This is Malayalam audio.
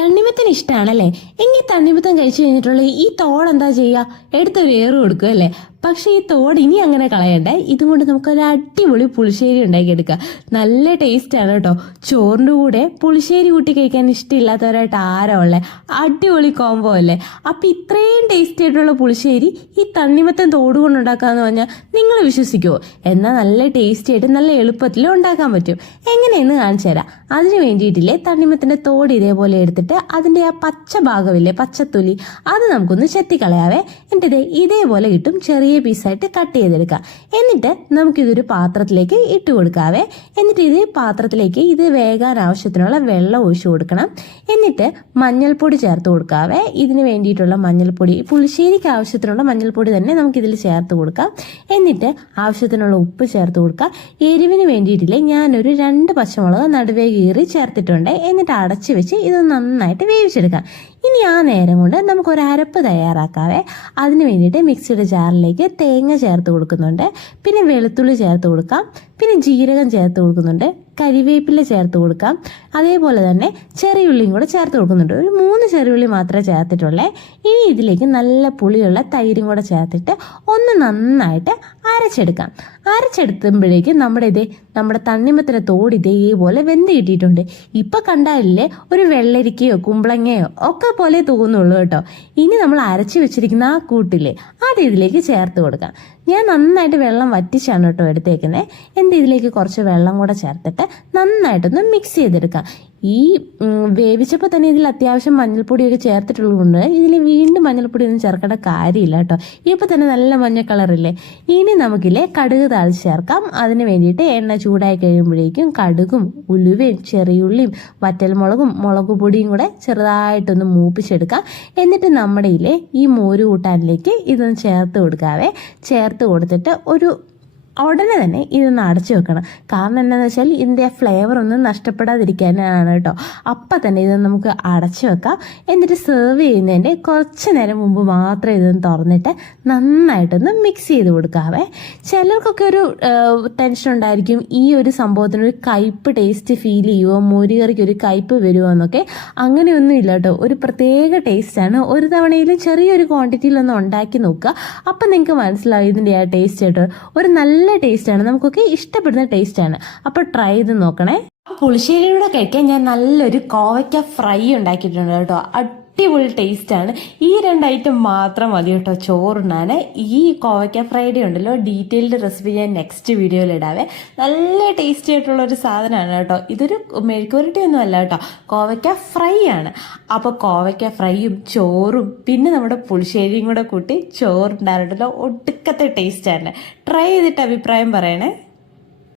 തണ്ണിമത്തന് ഇഷ്ടമാണല്ലേ എങ്കിൽ തണ്ണിമത്തൻ കഴിച്ചു കഴിഞ്ഞിട്ടുള്ള ഈ തോളെന്താ ചെയ്യുക എടുത്തൊരു ഏറ് കൊടുക്കുക അല്ലേ പക്ഷേ ഈ തോട് ഇനി അങ്ങനെ കളയണ്ടേ. ഇതും കൊണ്ട് നമുക്കൊരു അടിപൊളി പുളിശ്ശേരി ഉണ്ടാക്കിയെടുക്കാം. നല്ല ടേസ്റ്റ് ആണ് കേട്ടോ. ചോറിന്റെ കൂടെ പുളിശ്ശേരി കൂട്ടി കഴിക്കാൻ ഇഷ്ടമില്ലാത്തവരായിട്ട് ആരോ അടിപൊളി കോംബോ അല്ലേ? അപ്പം ഇത്രയും ടേസ്റ്റി ആയിട്ടുള്ള പുളിശ്ശേരി ഈ തണ്ണിമത്തൻ തോട് കൊണ്ട് ഉണ്ടാക്കാന്ന് പറഞ്ഞാൽ നിങ്ങൾ വിശ്വസിക്കുമോ എന്നാൽ നല്ല ടേസ്റ്റി ആയിട്ട് നല്ല എളുപ്പത്തിൽ ഉണ്ടാക്കാൻ പറ്റും. എങ്ങനെയെന്ന് കാണിച്ചു തരാം. അതിന് വേണ്ടിയിട്ടില്ലേ തണ്ണിമത്തിന്റെ തോട് ഇതേപോലെ എടുത്തിട്ട് അതിന്റെ ആ പച്ച ഭാഗമില്ലേ പച്ചത്തൊലി അത് നമുക്കൊന്ന് ചെത്തിക്കളയാവേ. എന്റെ ഇതേപോലെ കിട്ടും ചെറിയ പീസായിട്ട് കട്ട് ചെയ്തെടുക്കാം. എന്നിട്ട് നമുക്കിതൊരു പാത്രത്തിലേക്ക് ഇട്ട് കൊടുക്കാവേ. എന്നിട്ട് ഇത് പാത്രത്തിലേക്ക് ഇത് വേകാൻ ആവശ്യത്തിനുള്ള വെള്ളം ഒഴിച്ചു കൊടുക്കണം. എന്നിട്ട് മഞ്ഞൾപ്പൊടി ചേർത്ത് കൊടുക്കാവേ. ഇതിന് വേണ്ടിയിട്ടുള്ള മഞ്ഞൾപ്പൊടി പുളിശ്ശേരിക്ക് ആവശ്യത്തിനുള്ള മഞ്ഞൾപ്പൊടി തന്നെ നമുക്കിതിൽ ചേർത്ത് കൊടുക്കാം. എന്നിട്ട് ആവശ്യത്തിനുള്ള ഉപ്പ് ചേർത്ത് കൊടുക്കാം. എരിവിന് വേണ്ടിയിട്ടില്ലേ ഞാനൊരു രണ്ട് പച്ചമുളക് നടുവേ കീറി ചേർത്തിട്ടുണ്ട്. എന്നിട്ട് അടച്ചു വെച്ച് ഇത് നന്നായിട്ട് വേവിച്ചെടുക്കാം. ഇനി ആ നേരം കൊണ്ട് നമുക്ക് ഒരു അരപ്പ് തയ്യാറാക്കാവേ. അതിന് വേണ്ടിയിട്ട് മിക്സിയുടെ ജാറിലേക്ക് തേങ്ങ ചേർത്ത് കൊടുക്കുന്നുണ്ട്. പിന്നെ വെളുത്തുള്ളി ചേർത്ത് കൊടുക്കാം. പിന്നെ ജീരകം ചേർത്ത് കൊടുക്കുന്നുണ്ട്. കരിവേപ്പില ചേർത്ത് കൊടുക്കാം. അതേപോലെ തന്നെ ചെറിയുള്ളിയും കൂടെ ചേർത്ത് കൊടുക്കുന്നുണ്ട്. ഒരു മൂന്ന് ചെറിയുള്ളി മാത്രമേ ചേർത്തിട്ടുള്ളേ. ഇനി ഇതിലേക്ക് നല്ല പുളിയുള്ള തൈരും കൂടെ ചേർത്തിട്ട് ഒന്ന് നന്നായിട്ട് അരച്ചെടുക്കാം. അരച്ചെടുത്തുമ്പോഴേക്കും നമ്മുടെ ഇതേ നമ്മുടെ തണ്ണിമത്തിന് തോട് ഇതേപോലെ വെന്ത് കിട്ടിയിട്ടുണ്ട്. ഇപ്പൊ കണ്ടാലില്ലേ ഒരു വെള്ളരിക്കയോ കുമ്പളങ്ങയോ ഒക്കെ പോലെ തോന്നുള്ളൂ കേട്ടോ. ഇനി നമ്മൾ അരച്ചു വെച്ചിരിക്കുന്ന ആ കൂട്ടില്ലേ അത് ഇതിലേക്ക് ചേർത്ത് കൊടുക്കാം. ഞാൻ നന്നായിട്ട് വെള്ളം വറ്റിച്ചാണ് കേട്ടോ എടുത്തേക്കുന്നത് എന്റെ ഇതിലേക്ക് കുറച്ച് വെള്ളം കൂടെ ചേർത്തിട്ട് നന്നായിട്ടൊന്ന് മിക്സ് ചെയ്തെടുക്കാം. ഈ വേവിച്ചപ്പോൾ തന്നെ ഇതിൽ അത്യാവശ്യം മഞ്ഞൾപ്പൊടിയൊക്കെ ചേർത്തിട്ടുള്ളതുകൊണ്ട് ഇതിൽ വീണ്ടും മഞ്ഞൾപ്പൊടി ഒന്നും ചേർക്കേണ്ട കാര്യമില്ല കേട്ടോ. ഇപ്പോൾ തന്നെ നല്ല മഞ്ഞ കളറില്ലേ? ഇനി നമുക്കില്ലേ കടുക് താളിച്ച് ചേർക്കാം. അതിന് വേണ്ടിയിട്ട് എണ്ണ ചൂടായി കഴിയുമ്പോഴേക്കും കടുകും ഉലുവയും ചെറിയുള്ളിയും വറ്റൽമുളകും മുളക് പൊടിയും കൂടെ ചെറുതായിട്ടൊന്ന് മൂപ്പിച്ചെടുക്കാം. എന്നിട്ട് നമ്മുടെ ഈ മോര് കൂട്ടാനിലേക്ക് ഇതൊന്ന് ചേർത്ത് കൊടുക്കാവേ. ചേർത്ത് കൊടുത്തിട്ട് ഒരു ഉടനെ തന്നെ ഇതൊന്ന് അടച്ചു വെക്കണം. കാരണം എന്താണെന്ന് വെച്ചാൽ ഇതിന്റെ ഫ്ലേവർ ഒന്നും നഷ്ടപ്പെടാതിരിക്കാനാണ് കേട്ടോ. അപ്പം തന്നെ ഇത് നമുക്ക് അടച്ചു വെക്കാം. എന്നിട്ട് സെർവ് ചെയ്യുന്നതിന്റെ കുറച്ച് നേരം മുമ്പ് മാത്രം ഇതൊന്ന് തുറന്നിട്ട് നന്നായിട്ടൊന്ന് മിക്സ് ചെയ്ത് കൊടുക്കാവേ. ചിലർക്കൊക്കെ ഒരു ടെൻഷൻ ഉണ്ടായിരിക്കും. ഈ ഒരു സംഭവത്തിന് ഒരു കയ്പ്പ് ടേസ്റ്റ് ഫീൽ ചെയ്യുമോ മോരുകറിക്ക് ഒരു കയ്പ്പ് വരുമോ എന്നൊക്കെ. അങ്ങനെയൊന്നും ഇല്ല കേട്ടോ. ഒരു പ്രത്യേക ടേസ്റ്റാണ് ഒരു തവണയിലും ചെറിയൊരു ക്വാണ്ടിറ്റിയിലൊന്ന് ഉണ്ടാക്കി നോക്കുക. അപ്പം നിങ്ങൾക്ക് മനസ്സിലാവും ഇതിന്റെ ആ ടേസ്റ്റ് കേട്ടോ. ഒരു നല്ല ടേസ്റ്റാണ്. നമുക്കൊക്കെ ഇഷ്ടപ്പെടുന്ന ടേസ്റ്റാണ്. അപ്പോൾ ട്രൈ ചെയ്ത് നോക്കണേ. പുളിശ്ശേരിയുടെ കഴിക്കാൻ ഞാൻ നല്ലൊരു കോവയ്ക്ക ഫ്രൈ ഉണ്ടാക്കിയിട്ടുണ്ട് കേട്ടോ. അടിപൊളി ആണ്. ഈ രണ്ട് ഐറ്റം മാത്രം മതി കേട്ടോ. ചോറുണ്ണാൻ ഈ കോവയ്ക്ക ഫ്രൈഡേ ഉണ്ടല്ലോ. ഡീറ്റെയിൽഡ് റെസിപ്പി ഞാൻ നെക്സ്റ്റ് വീഡിയോയിൽ ഇടാവേ. നല്ല ടേസ്റ്റി ആയിട്ടുള്ള ഒരു സാധനമാണ് കേട്ടോ. ഇതൊരു മെഴുക്കുവരട്ടി ഒന്നും അല്ല കേട്ടോ. കോവയ്ക്ക ഫ്രൈ ആണ്. അപ്പോൾ കോവയ്ക്ക ഫ്രൈയും ചോറും പിന്നെ നമ്മുടെ പുളിശ്ശേരിയും കൂടെ കൂട്ടി ചോറുണ്ടായിട്ടുണ്ടല്ലോ ഒടുക്കത്തെ ടേസ്റ്റാണ് ട്രൈ ചെയ്തിട്ട് അഭിപ്രായം പറയണേ.